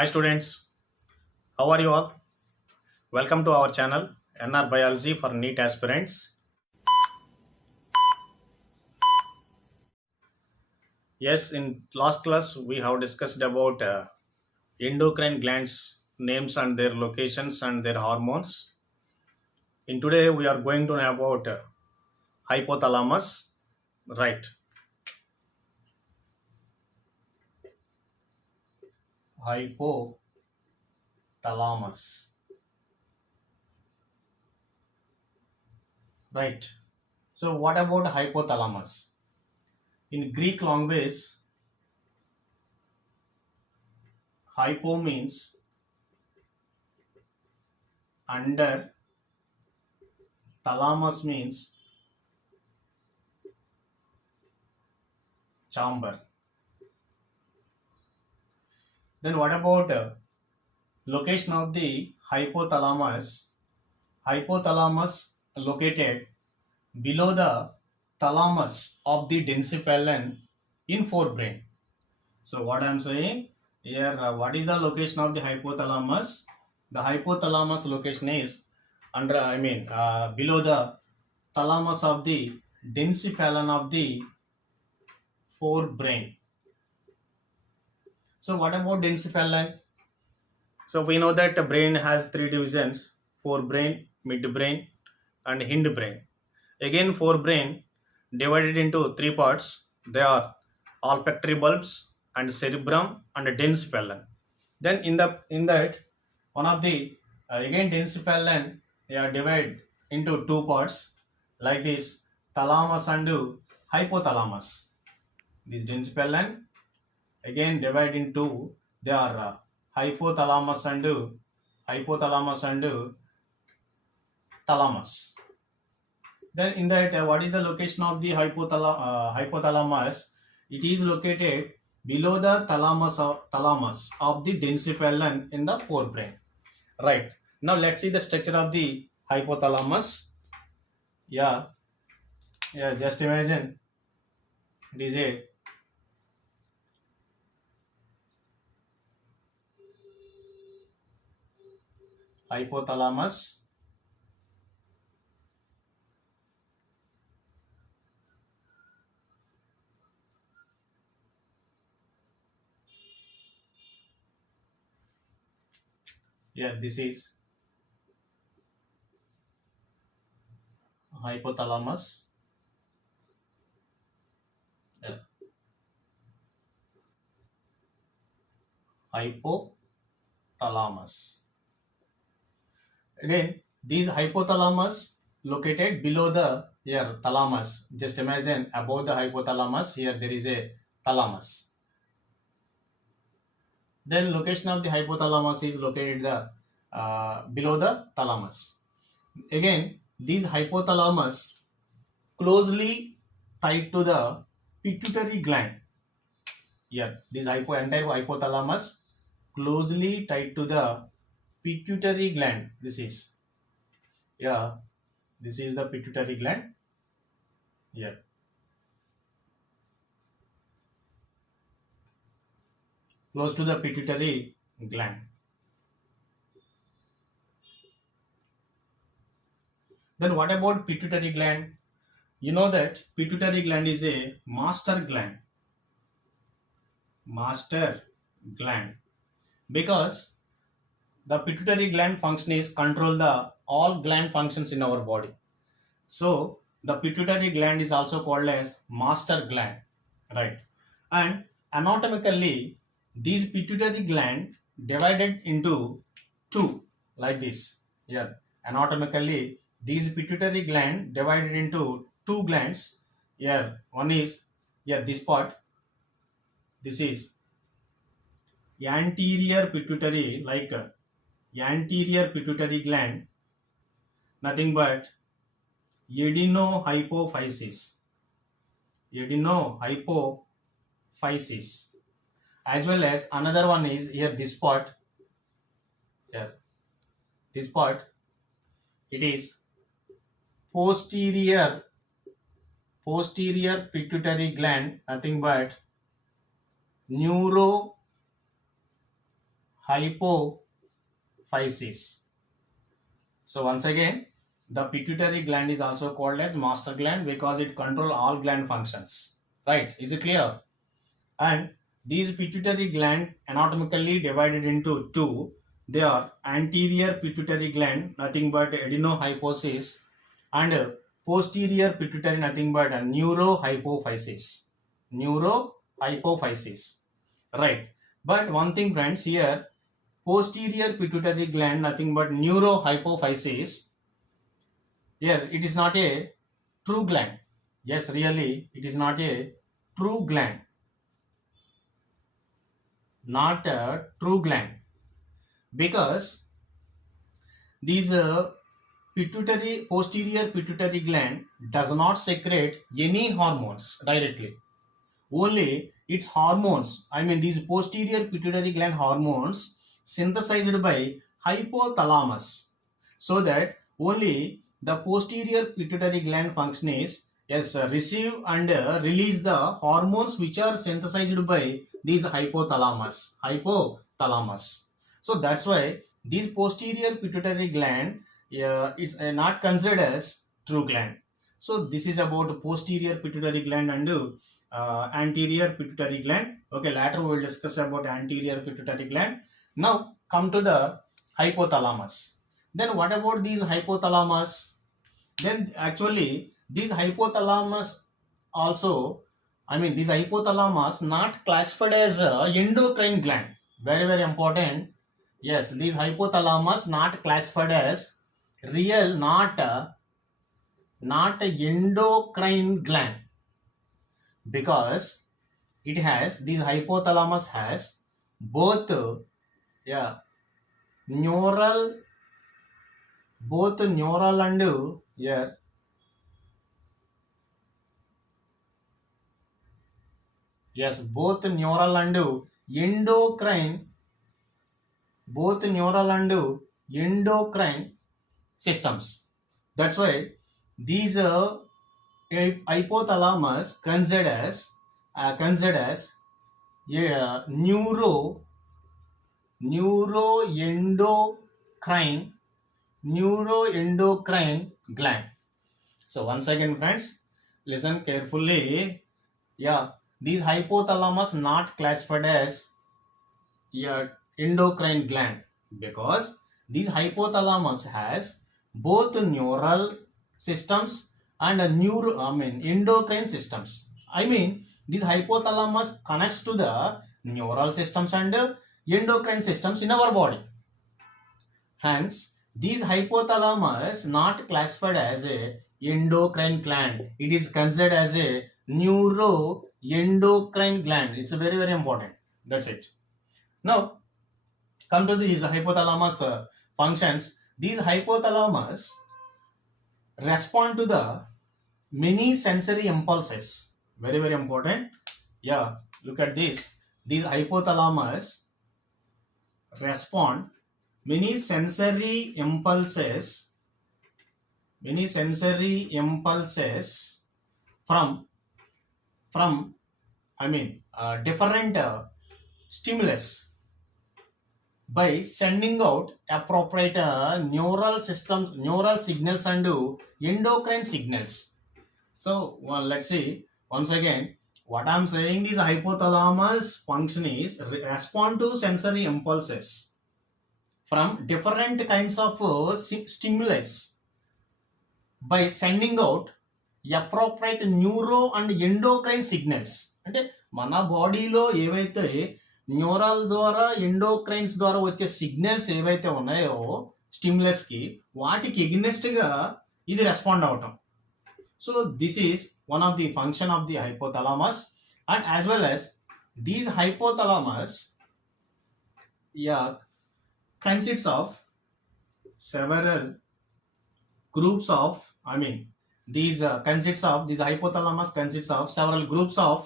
Hi students, how are you all? Welcome to our channel nrbiology for NEET aspirants. Yes, in last class we have discussed about endocrine glands names and their locations and their hormones. In today we are going to know about hypothalamus, right? Hypothalamus, right? So what about hypothalamus? In Greek language, hypo means under, thalamus means chamber. Then what about location of the hypothalamus? Hypothalamus located below the thalamus of the densiphyllan in forebrain. So what I am saying here, what is the location of the hypothalamus? The hypothalamus location is under, below the thalamus of the densiphyllan of the forebrain. So what about densiphyllan? So we know that the brain has three divisions: forebrain, midbrain, and hindbrain. Again, forebrain divided into three parts. They are olfactory bulbs and cerebrum and densiphyllan. Then in that one of the again densiphyllan, they are divided into two parts like this: thalamus and hypothalamus. This densiphyllan again divide into, they are hypothalamus and thalamus. Then in that, what is the location of the hypothalamus? It is located below the thalamus of the densiphyllan in the forebrain. Right. Now let's see the structure of the hypothalamus. Yeah, yeah. Just imagine it is a hypothalamus. Yeah, this is hypothalamus. Yeah. Hypothalamus. Again, these hypothalamus located below the here thalamus. Just imagine above the hypothalamus, here there is a thalamus. Then location of the hypothalamus is located below the thalamus. Again, these hypothalamus closely tied to the pituitary gland. Here, this entire hypothalamus closely tied to the pituitary gland. This is, yeah, this is the pituitary gland. Here, close to the pituitary gland. Then what about pituitary gland? You know that pituitary gland is a master gland. Master gland. Because the pituitary gland function is control the all gland functions in our body. So the pituitary gland is also called as master gland, right? And anatomically, these pituitary gland divided into two like this. Here, anatomically, these pituitary gland divided into two glands. Here, one is here this part. This is anterior pituitary, like anterior pituitary gland, nothing but adenohypophysis. Adenohypophysis. As well as another one is here this part. Here, this part. It is posterior pituitary gland, nothing but hypophysis. So once again, the pituitary gland is also called as master gland because it controls all gland functions. Right? Is it clear? And these pituitary gland anatomically divided into two. They are anterior pituitary gland, nothing but adenohypophysis, and posterior pituitary, nothing but neurohypophysis. Neurohypophysis. Right. But one thing, friends, here posterior pituitary gland, nothing but neurohypophysis. Here it is not a true gland. Yes, really, it is not a true gland. Not a true gland, because these posterior pituitary gland does not secrete any hormones directly. Only its hormones, I mean these posterior pituitary gland hormones synthesized by hypothalamus, so that only the posterior pituitary gland function is yes receive and release the hormones which are synthesized by these hypothalamus. So that's why these posterior pituitary gland, it's not considered as true gland. So this is about posterior pituitary gland and anterior pituitary gland. Okay, later we will discuss about anterior pituitary gland. Now come to the hypothalamus. Then what about these hypothalamus? Then actually these hypothalamus also, I mean these hypothalamus not classified as a endocrine gland. Very very important. Yes, these hypothalamus not classified as real, not a endocrine gland, because it has, these hypothalamus has both yeah neural, both neural and yeah yes both neural and endocrine, both neural and endocrine systems. That's why these hypothalamus considered as yeah, neuroendocrine gland. So once again, friends, listen carefully. Yeah, these hypothalamus not classified as yeah, endocrine gland, because these hypothalamus has both neural systems and endocrine systems. I mean this hypothalamus connects to the neural systems and endocrine systems in our body. Hence, these hypothalamus not classified as a endocrine gland. It is considered as a neuroendocrine gland. It's very very important. That's it. Now, come to these hypothalamus functions. These hypothalamus respond to the many sensory impulses. Very very important. Yeah, look at this. These hypothalamus respond many sensory impulses, from different stimulus by sending out appropriate neural signals and endocrine signals. So let's see once again what I'm saying. This hypothalamus function is respond to sensory impulses from different kinds of stimulus by sending out appropriate neuro and endocrine signals. అంటే మన బాడీలో ఏవైతే neural ద్వారా endocrines ద్వారా వచ్చే signals ఏవైతే ఉన్నాయో stimulus కి, వాటికి ఎగ్నెస్ట్ గా ఇది రెస్పాండ్ అవటం. So this is one of the function of the hypothalamus. And as well as these hypothalamus consists of several groups of, these hypothalamus consists of several groups of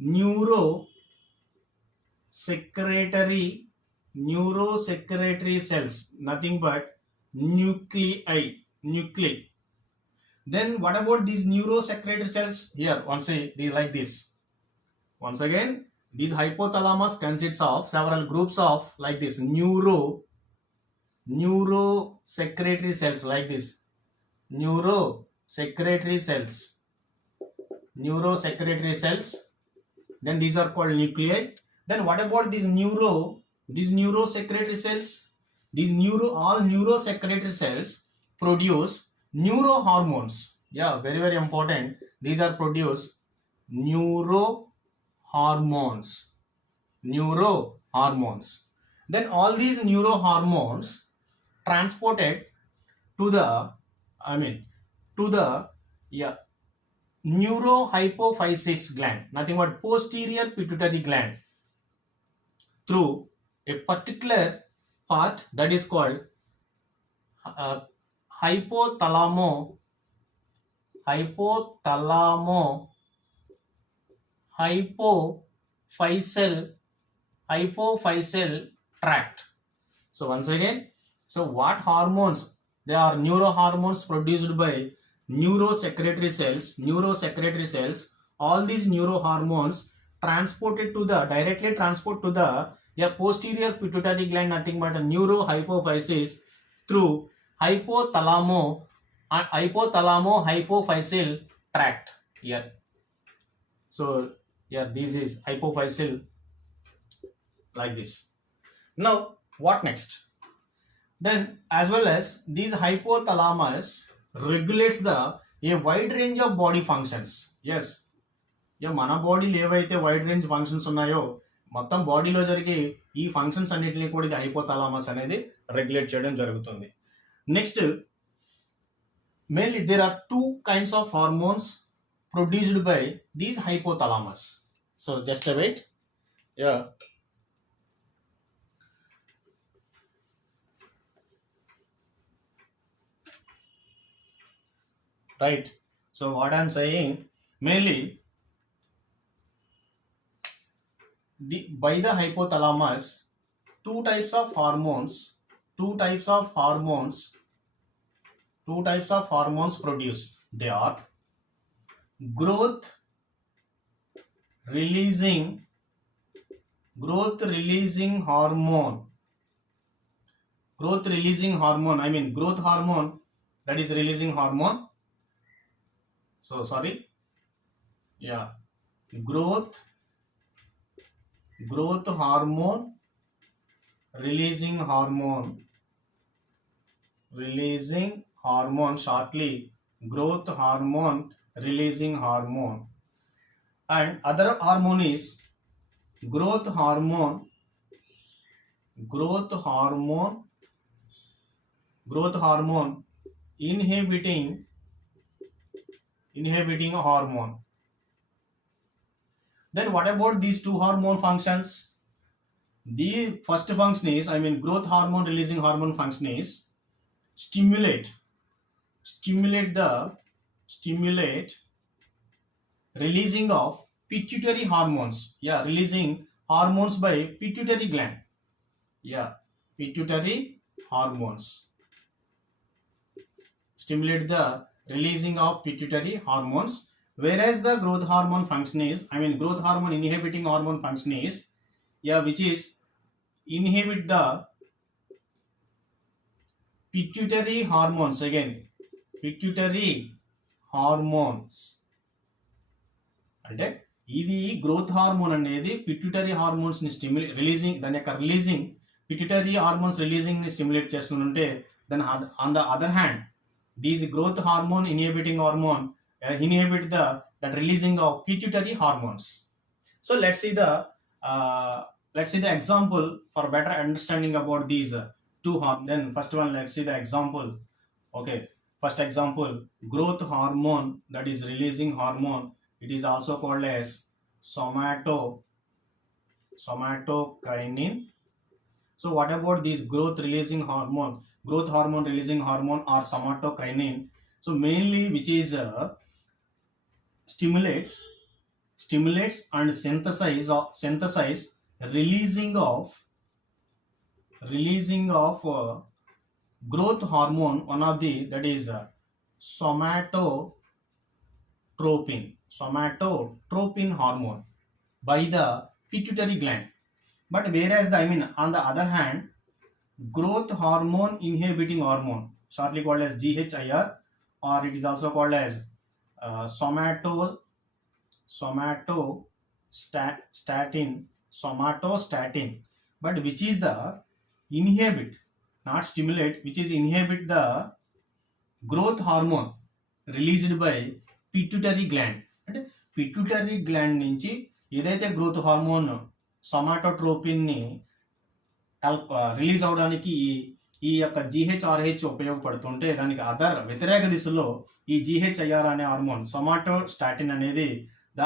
neurosecretory cells, nothing but nuclei. Then what about these neurosecretory cells? Here once they like this. Once again, This hypothalamus consists of several groups of like this neurosecretory cells, like this neurosecretory cells, neurosecretory cells. Then these are called nuclei. Then what about these neurosecretory cells? All neurosecretory cells produce neurohormones. Yeah, very very important. These are produce neurohormones. Neurohormones. Then all these neurohormones transported to the, I mean, to the, yeah, neurohypophysis gland, nothing but posterior pituitary gland, through a particular part that is called uh, hypothalamo hypothalamo hypophyseal hypophyseal tract. So once again, so what hormones? They are neurohormones produced by neurosecretory cells. Neurosecretory cells. All these neurohormones directly transport to the posterior pituitary gland, nothing but a neurohypophysis, through hypothalamo hypophyseal tract here. So yeah, this is hypophyseal, like this. Now what next? Then as well as these hypothalamus regulates the a wide range of body functions. Yes, మన బాడీలో ఏవైతే wide range functions ఉన్నాయో మొత్తం బాడీలో జరిగే ఈ functions అన్నిటిని కూడా ఇది హైపోథాలమస్ అనేది రెగ్యులేట్ చేయడం జరుగుతుంది. Next, mainly there are two kinds of hormones produced by these hypothalamus. So just wait. Yeah, right. So what I'm saying, mainly by the hypothalamus, two types of hormones produced. They are growth releasing hormone, I mean growth hormone, that is releasing hormone. So sorry, yeah, growth hormone releasing hormone, shortly growth hormone releasing hormone. And other hormone is growth hormone inhibiting hormone. Then what about these two hormone functions? The first function is, I mean growth hormone releasing hormone function is stimulate releasing of pituitary hormones. Yeah, releasing hormones by pituitary gland. Yeah, pituitary hormones. Stimulate the releasing of pituitary hormones. Whereas the growth hormone function is, I mean growth hormone inhibiting hormone function is, yeah, which is inhibit the pituitary hormones. Again, pituitary hormones. అంటే ఇది growth hormone అనేది pituitary hormones ని releasing, దాని యొక్క releasing, pituitary hormones releasing ని stimulate చేస్తుంటే, then on the other hand these growth hormone inhibiting hormone inhibit that releasing of pituitary hormones. So let's see the example for better understanding about these two hormones. Then first one, let's see the example. Okay, first example, growth hormone, that is releasing hormone. It is also called as somatokinin. So what about these growth hormone releasing hormone or somatokinin? So mainly which is stimulates and synthesize releasing of growth hormone, one of the, that is somatotropin hormone by the pituitary gland. But whereas on the other hand, growth hormone inhibiting hormone, shortly called as GHIR, or it is also called as somatostatin, but which is the inhibit, not stimulate, which is inhibit the growth hormone released by pituitary gland. అంటే pituitary gland నుంచి ఏదైతే growth hormone somatotropin ని release అవడానికి ఈ యొక్క జిహెచ్ఆర్హెచ్ ఉపయోగపడుతుంటే, దానికి వ్యతిరేక దిశలో ఈ జిహెచ్ఐఆర్ అనే హార్మోన్ సొమాటోస్టాటిన్ అనేది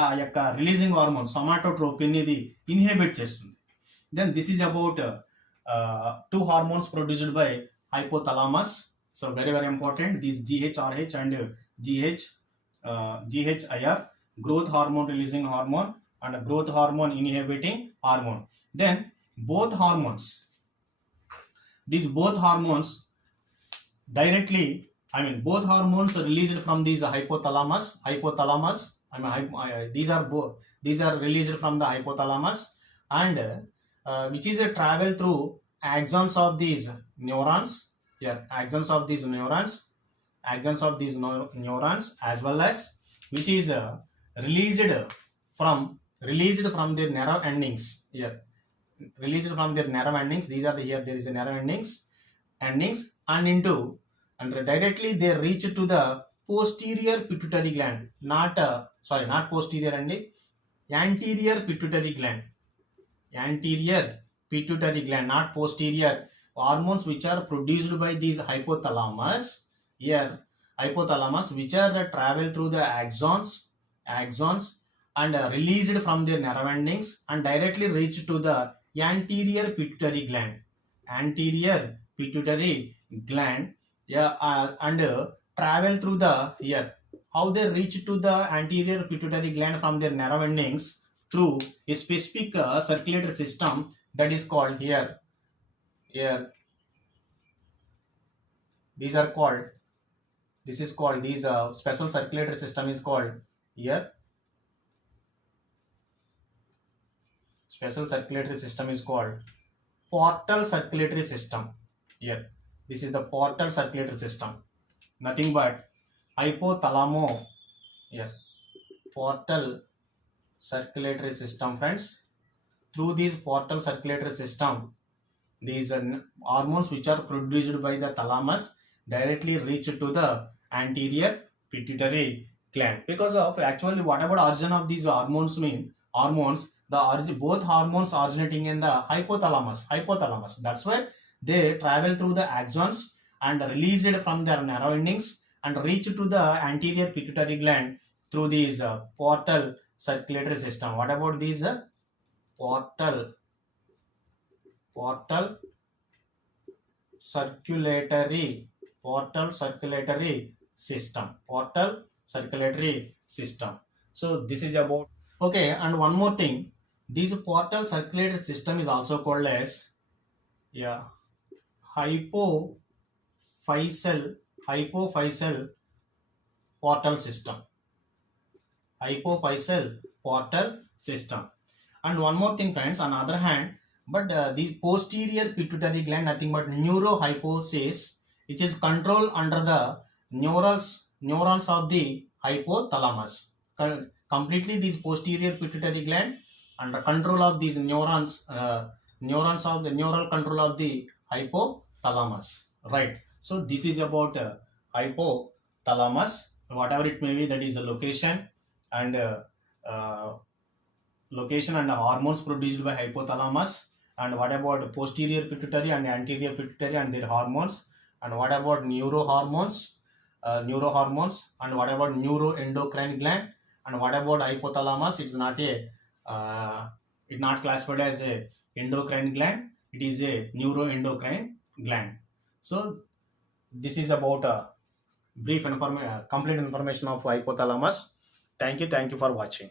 ఆ యొక్క రిలీజింగ్ హార్మోన్ సొమాటోట్రోపిన్ ఇది ఇన్హిబిట్ చేస్తుంది. Then this is about two hormones produced by hypothalamus. So very very important, these GHRH and GHIR, growth hormone releasing hormone and growth hormone inhibiting hormone. Then both hormones directly, both hormones are released from these hypothalamus. These are released from the hypothalamus, and which is a travel through axons of these neurons. Here, axons of these neurons, as well as which is released from their nerve endings. Here, released from their nerve endings. These are here there is a nerve endings, and directly they reach to the posterior pituitary gland. Not posterior and anterior pituitary gland. Anterior pituitary gland, not posterior. Hormones which are produced by these hypothalamus, which are travel through the axons and released from their nerve endings and directly reach to the anterior pituitary gland. And travel through the how they reach to the anterior pituitary gland from their nerve endings through a specific circulatory system that is called here these special circulatory system is called portal circulatory system. This is the portal circulatory system, nothing but hypothalamo. Portal circulatory system, friends. Through this portal circulatory system, these hormones which are produced by the thalamus directly reach to the anterior pituitary gland. Because of actually what about origin of these hormones both hormones originating in the hypothalamus. That's why they travel through the axons and release it from their nerve endings and reach to the anterior pituitary gland through these portal circulatory system. What about these portal circulatory system. So this is about, okay. And one more thing, this portal circulatory system is also called as hypophyseal portal system. And one more thing, friends, on the other hand, but the posterior pituitary gland, nothing but neurohypophysis, which is controlled under the neurons of the hypothalamus. Completely this posterior pituitary gland under control of these neurons of the neural control of the hypothalamus, right? So this is about hypothalamus, whatever it may be, that is the location and hormones produced by hypothalamus. And what about posterior pituitary and anterior pituitary and their hormones? And what about neurohormones, and what about neuroendocrine gland? And what about hypothalamus? It's not classified as a endocrine gland, it is a neuroendocrine gland. So this is about a brief complete information of hypothalamus. Thank you for watching.